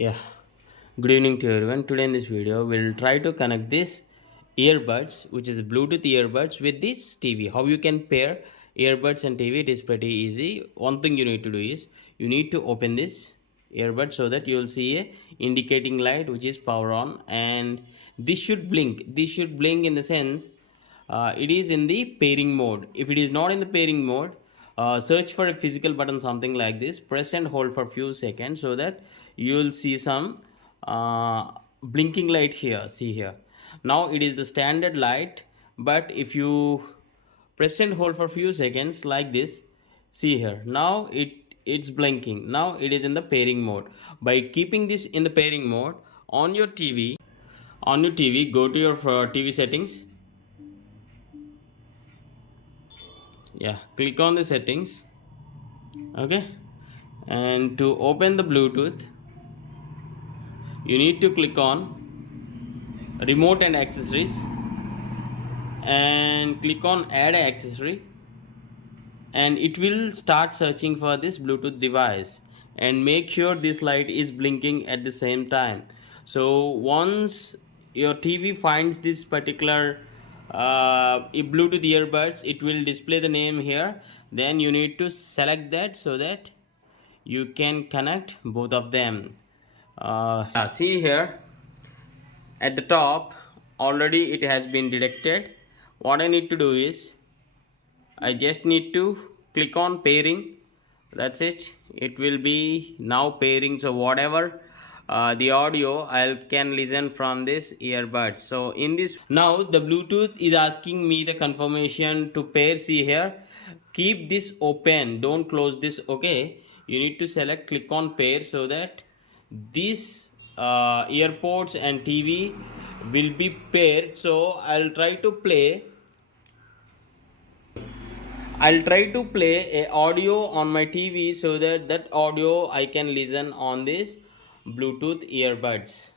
Yeah, good evening to everyone. Today in this video, we'll try to connect this earbuds, which is Bluetooth earbuds, with this TV. How you can pair earbuds and TV? It is pretty easy. One thing you need to do is you need to open this earbud so that you will see a indicating light which is power on, and this should blink. This should blink in the sense it is in the pairing mode. If it is not in the pairing mode, search for a physical button, something like this, press and hold for few seconds so that you will see some blinking light here. See here, now it is the standard light, but if you press and hold for few seconds like this, see here, now it's blinking. Now it is in the pairing mode. By keeping this in the pairing mode on your TV, go to your TV settings. Yeah, click on the settings. Okay, and to open the Bluetooth, you need to click on remote and accessories and click on add accessory, and it will start searching for this Bluetooth device, and make sure this light is blinking at the same time. So once your TV finds this particular Bluetooth earbuds, it will display the name here. Then you need to select that so that you can connect both of them. See here at the top, already it has been detected. What I need to do is I just need to click on pairing. That's it. It will be now pairing. So whatever the audio I can listen from this earbuds. So in this, now the Bluetooth is asking me the confirmation to pair. See here, keep this open, don't close this. Okay, you need to select click on pair so that this earpods and TV will be paired. So I'll try to play a audio on my TV so that audio I can listen on this Bluetooth earbuds.